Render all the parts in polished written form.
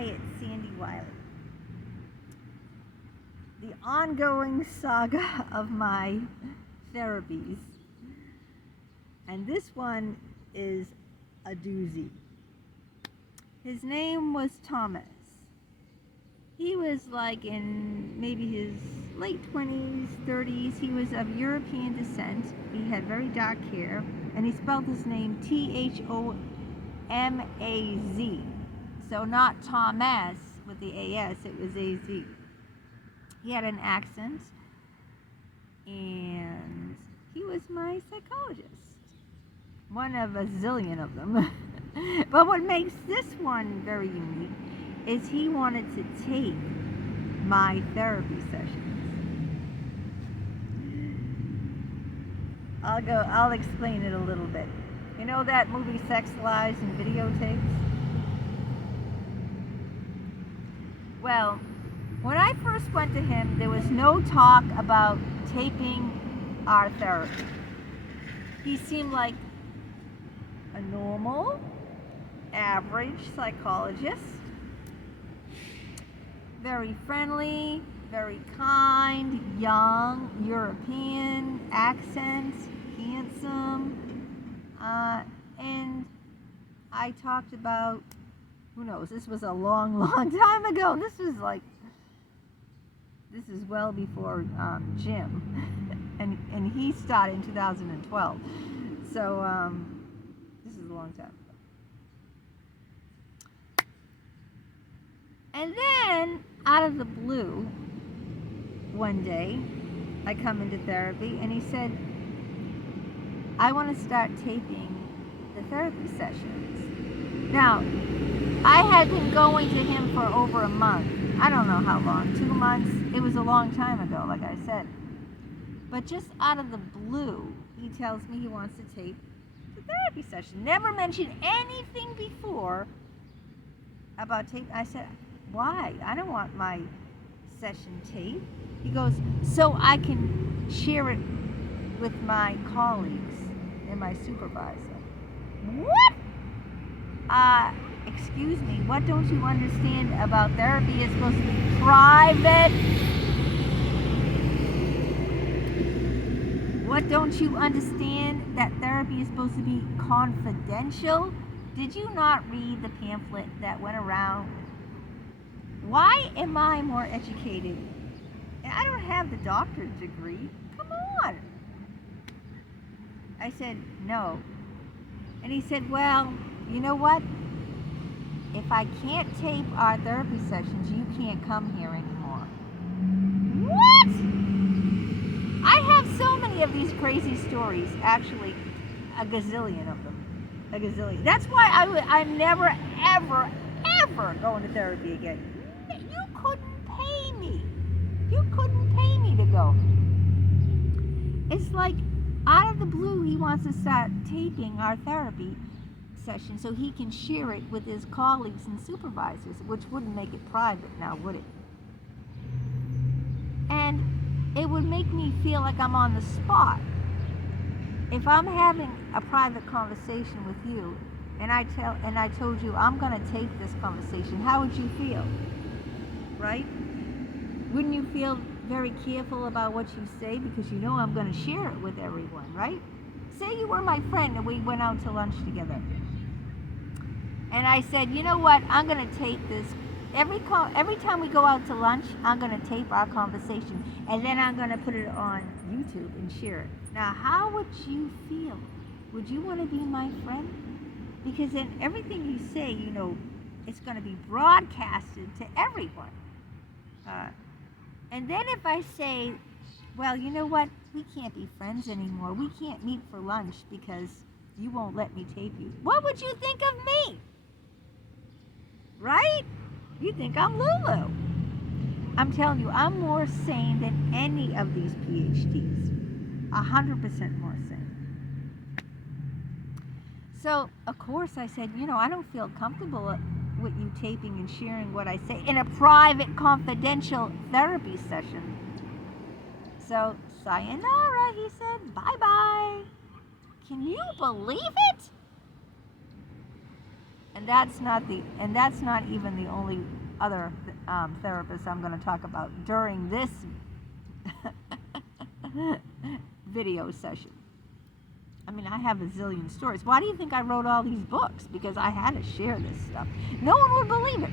Quiet Sandy Wiley. The ongoing saga of my therapies. And this one is a doozy. His name was Thomas. He was like in maybe his late 20s, 30s. He was of European descent. He had very dark hair, and he spelled his name Thomaz. So not Thomas with the AS, it was AZ. He had an accent, and he was my psychologist. One of a zillion of them. But what makes this one very unique is he wanted to tape my therapy sessions. I'll explain it a little bit. You know that movie Sex, Lies, and Videotapes? Well, when I first went to him, there was no talk about taping our therapy. He seemed like a normal, average psychologist. Very friendly, very kind, young, European accent, handsome. And I talked about, who knows, this was a long, long time ago. This is well before Jim. and he started in 2012. So this is a long time ago. And then, out of the blue, one day, I come into therapy, and he said, I want to start taping the therapy sessions. Now, I had been going to him for over a month. I don't know how long, 2 months. It was a long time ago, like I said. But just out of the blue, he tells me he wants to tape the therapy session. Never mentioned anything before about tape. I said, why? I don't want my session taped. He goes, so I can share it with my colleagues and my supervisor. What? Excuse me, what don't you understand about therapy? It's supposed to be private. What don't you understand? That therapy is supposed to be confidential? Did you not read the pamphlet that went around? Why am I more educated? I don't have the doctorate degree. Come on. I said, no. And he said, well, you know what? If I can't tape our therapy sessions, you can't come here anymore. What? I have so many of these crazy stories. Actually, a gazillion of them. A gazillion. That's why I'm never, ever, ever going to therapy again. You couldn't pay me. You couldn't pay me to go. It's like, out of the blue, he wants to start taping our therapy session so he can share it with his colleagues and supervisors, which wouldn't make it private now, would it? And it would make me feel like I'm on the spot. If I'm having a private conversation with you, and I told you I'm going to tape this conversation, how would you feel? Right? Wouldn't you feel very careful about what you say, because you know I'm going to share it with everyone, right? Say you were my friend and we went out to lunch together. And I said, you know what, I'm going to tape this. Every time we go out to lunch, I'm going to tape our conversation. And then I'm going to put it on YouTube and share it. Now, how would you feel? Would you want to be my friend? Because then everything you say, you know, it's going to be broadcasted to everyone. And then if I say, well, you know what, we can't be friends anymore. We can't meet for lunch because you won't let me tape you. What would you think of me? Right? You think I'm Lulu. I'm telling you, I'm more sane than any of these PhDs. 100% more sane. So, of course, I said, you know, I don't feel comfortable with you taping and sharing what I say in a private, confidential therapy session. So, sayonara, he said, bye-bye. Can you believe it? And that's not even the only other therapist I'm going to talk about during this video session. I mean, I have a zillion stories. Why do you think I wrote all these books? Because I had to share this stuff. No one would believe it.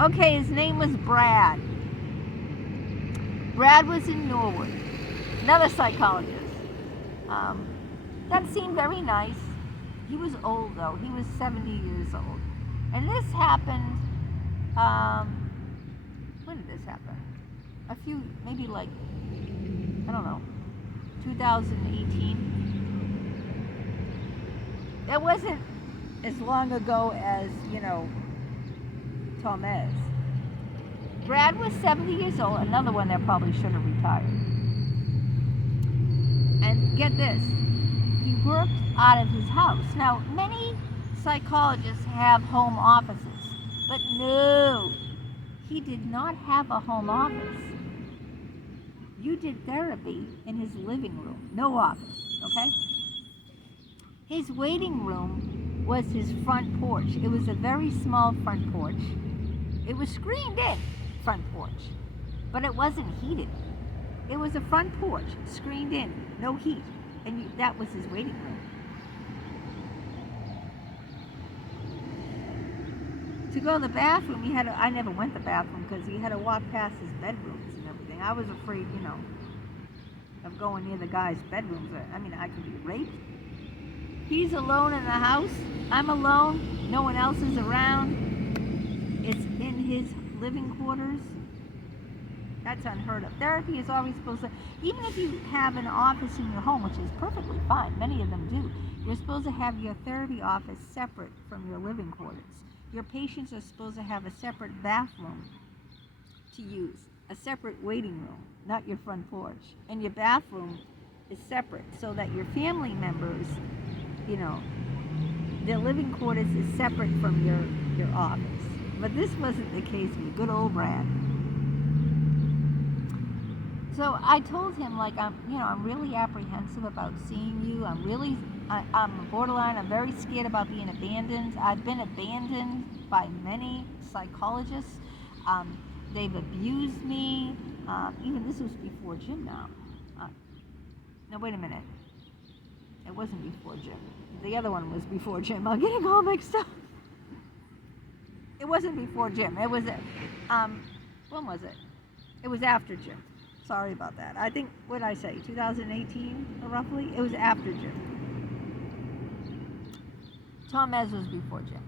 Okay, his name was Brad. Brad was in Norwood, another psychologist. That seemed very nice. He was old though. He was 70 years old. And this happened, when did this happen? Maybe like, I don't know, 2018. It wasn't as long ago as, Tomez. Brad was 70 years old, another one that probably should have retired. And get this, he worked out of his house. Now, many psychologists have home offices, but no, he did not have a home office. You did therapy in his living room, no office, okay? His waiting room was his front porch. It was a very small front porch. It was screened in front porch, but it wasn't heated. It was a front porch, screened in, no heat, and that was his waiting room. To go to the bathroom, I never went to the bathroom because he had to walk past his bedrooms and everything. I was afraid, of going near the guy's bedrooms. I mean, I could be raped. He's alone in the house. I'm alone. No one else is around. It's in his living quarters. That's unheard of. Therapy is always supposed to, even if you have an office in your home, which is perfectly fine, many of them do, you're supposed to have your therapy office separate from your living quarters. Your patients are supposed to have a separate bathroom to use, a separate waiting room, not your front porch. And your bathroom is separate so that your family members, their living quarters is separate from your office. But this wasn't the case with good old Brad. So I told him, I'm really apprehensive about seeing you. I'm borderline. I'm very scared about being abandoned. I've been abandoned by many psychologists. They've abused me. Even this was before Jim now. No, wait a minute. It wasn't before Jim. The other one was before Jim. I'm getting all mixed up. It wasn't before Jim. It was, when was it? It was after Jim. Sorry about that. I think, what did I say, 2018, roughly? It was after Jim. Tomez was before Jim.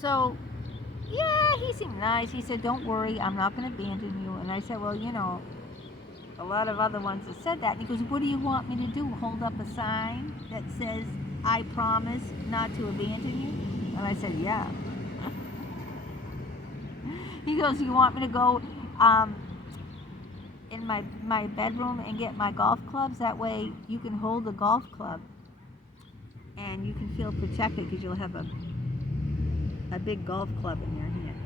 So, yeah, he seemed nice. He said, don't worry, I'm not going to abandon you. And I said, well, a lot of other ones have said that. And he goes, what do you want me to do? Hold up a sign that says, I promise not to abandon you? And I said, yeah. He goes, you want me to go in my bedroom and get my golf clubs? That way you can hold the golf club and you can feel protected because you'll have a big golf club in your hand.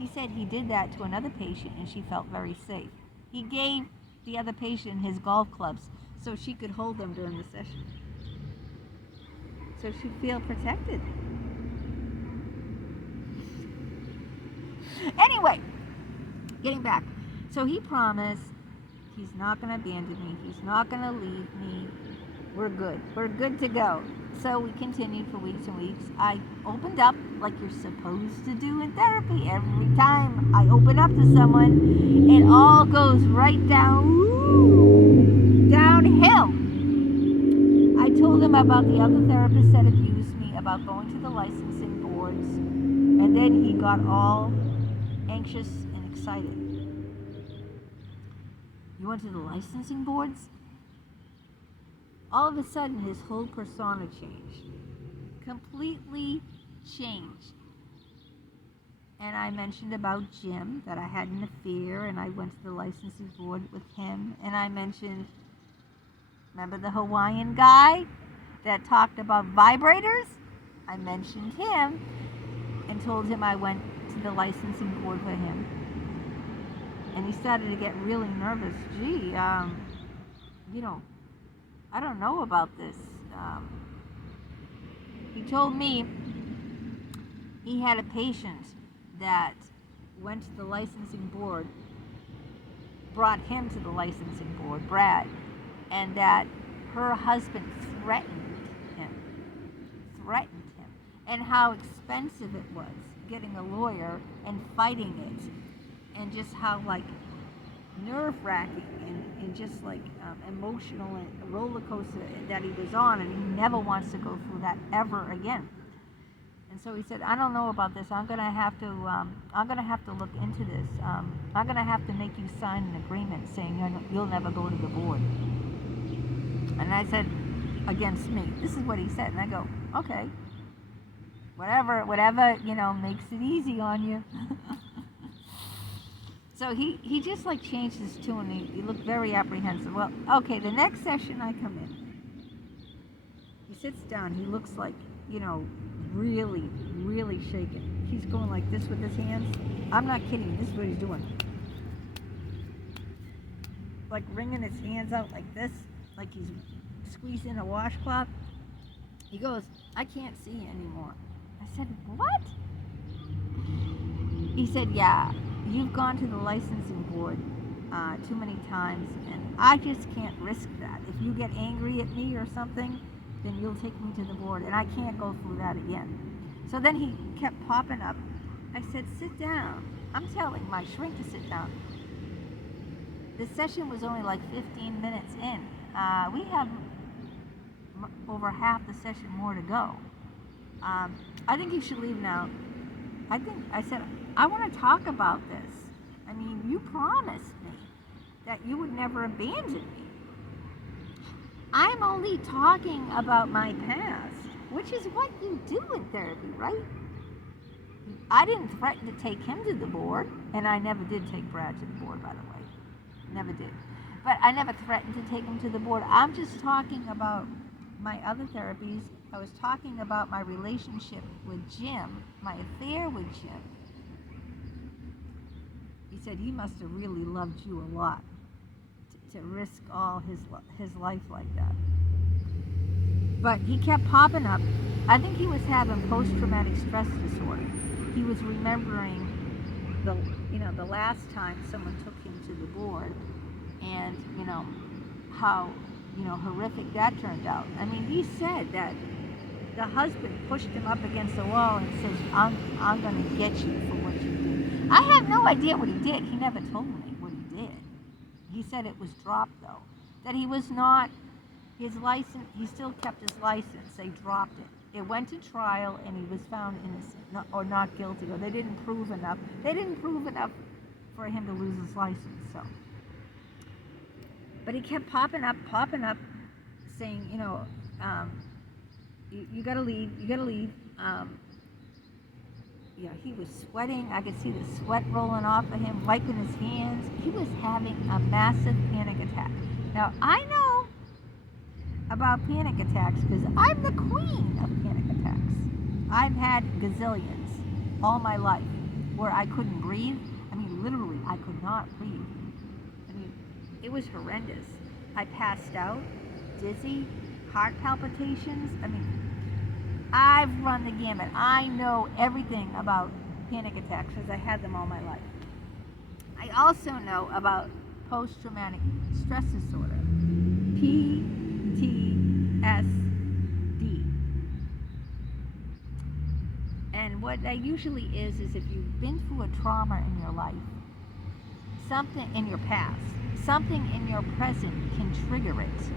He said he did that to another patient and she felt very safe. He gave the other patient his golf clubs so she could hold them during the session. So she'd feel protected. Anyway, getting back. So he promised he's not going to abandon me. He's not going to leave me. We're good. We're good to go. So we continued for weeks and weeks. I opened up like you're supposed to do in therapy. Every time I open up to someone, it all goes right downhill. I told him about the other therapists that abused me, about going to the licensing boards, and then he got all anxious and excited. You went to the licensing boards? All of a sudden, his whole persona changed. Completely changed. And I mentioned about Jim, that I had an affair, and I went to the licensing board with him. And I mentioned, remember the Hawaiian guy that talked about vibrators? I mentioned him and told him I went to the licensing board for him. And he started to get really nervous. Gee, I don't know about this. He told me he had a patient that went to the licensing board, brought him to the licensing board, Brad, and that her husband him, threatened him, and how expensive it was getting a lawyer and fighting it, and just how like nerve-wracking and just like emotional and roller coaster that he was on, and he never wants to go through that ever again. And so he said, I don't know about this. I'm gonna have to look into this. I'm gonna have to make you sign an agreement saying you'll never go to the board. And I said, against me. This is what he said, and I go, okay, whatever, makes it easy on you. So he just like changed his tune. He looked very apprehensive. Well, okay, the next session I come in, he sits down. He looks like, really, really shaken. He's going like this with his hands. I'm not kidding. This is what he's doing. Like wringing his hands out like this, like he's squeezing a washcloth. He goes, I can't see anymore. I said, what? He said, yeah, you've gone to the licensing board too many times, and I just can't risk that. If you get angry at me or something, then you'll take me to the board, and I can't go through that again. So then he kept popping up. I said, sit down. I'm telling my shrink to sit down. The session was only like 15 minutes in. We have over half the session more to go. I think you should leave now. I said, I want to talk about this. I mean, you promised me that you would never abandon me. I'm only talking about my past, which is what you do in therapy, right? I didn't threaten to take him to the board, and I never did take Brad to the board, by the way. Never did. But I never threatened to take him to the board. I'm just talking about my other therapies. I was talking about my relationship with Jim, my affair with Jim. He said he must have really loved you a lot to risk all his life like that. But he kept popping up. I think he was having post-traumatic stress disorder. He was remembering the last time someone took him to the board, and how horrific that turned out. I mean, he said that the husband pushed him up against the wall and says, I'm going to get you for what you did. I have no idea what he did. He never told me what he did. He said it was dropped, though. That he was not, his license, he still kept his license. They dropped it. It went to trial, and he was found innocent or not guilty, or they didn't prove enough. They didn't prove enough for him to lose his license, so. But he kept popping up, saying, you gotta leave. He was sweating. I could see the sweat rolling off of him, wiping his hands. He was having a massive panic attack. Now, I know about panic attacks because I'm the queen of panic attacks. I've had gazillions all my life where I couldn't breathe. I mean, literally, I could not breathe. I mean, it was horrendous. I passed out, dizzy, heart palpitations. I mean, I've run the gamut. I know everything about panic attacks because I had them all my life. I also know about post-traumatic stress disorder, PTSD. And what that usually is if you've been through a trauma in your life, something in your past, something in your present can trigger it.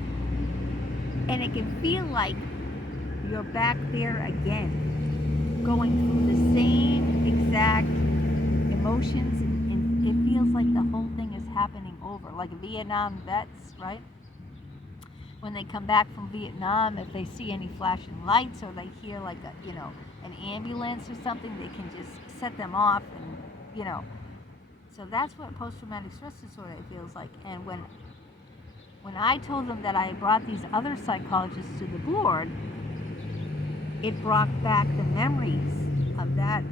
And it can feel like you're back there again, going through the same exact emotions, and it feels like the whole thing is happening over, like Vietnam vets, right? When they come back from Vietnam, if they see any flashing lights or they hear like an ambulance or something, they can just set them off, and so that's what post-traumatic stress disorder feels like. And when I told them that I brought these other psychologists to the board, it brought back the memories of that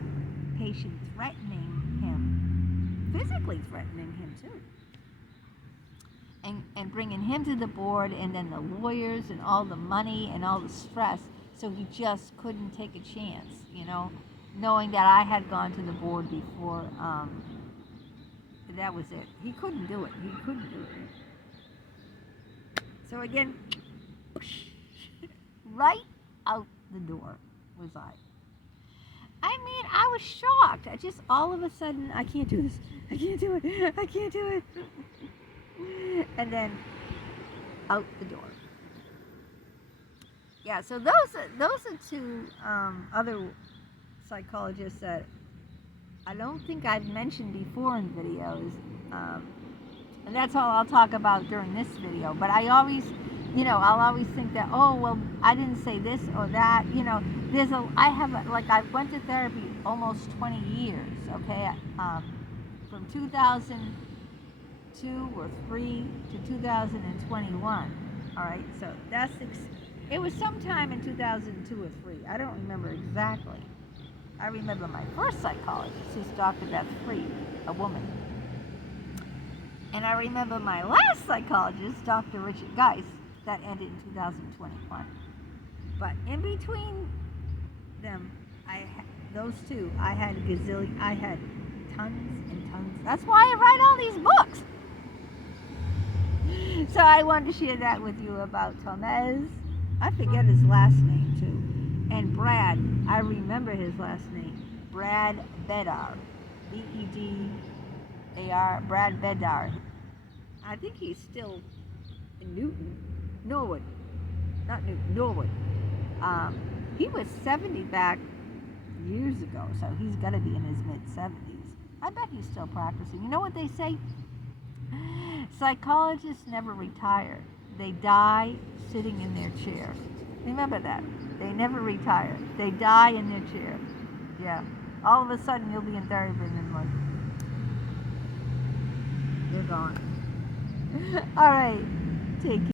patient threatening him, physically threatening him too, and bringing him to the board, and then the lawyers and all the money and all the stress, so he just couldn't take a chance, knowing that I had gone to the board before. That was it. He couldn't do it. He couldn't do it. So again, right out the door was I. I mean, I was shocked. I just all of a sudden, I can't do this. I can't do it. I can't do it. And then out the door. Yeah. So those are two other psychologists that I don't think I've mentioned before in videos, and that's all I'll talk about during this video. But I always, I'll always think that, oh well, I didn't say this or that. I went to therapy almost 20 years. Okay, from 2002 or 3 to 2021. All right, so it was sometime in 2002 or 3. I don't remember exactly. I remember my first psychologist, who's Dr. Beth Freed, a woman. And I remember my last psychologist, Dr. Richard Geis, that ended in 2021. But in between them, those two, I had tons and tons. That's why I write all these books. So I wanted to share that with you about Tomez. I forget his last name too. And Brad, I remember his last name, Brad Bedar, Bedar, Brad Bedar. I think he's still in Norwood. He was 70 back years ago, so he's got to be in his mid-70s. I bet he's still practicing. You know what they say? Psychologists never retire. They die sitting in their chair. Remember that. They never retire. They die in their chair. Yeah. All of a sudden, you'll be in therapy and then they're gone. All right. Take care.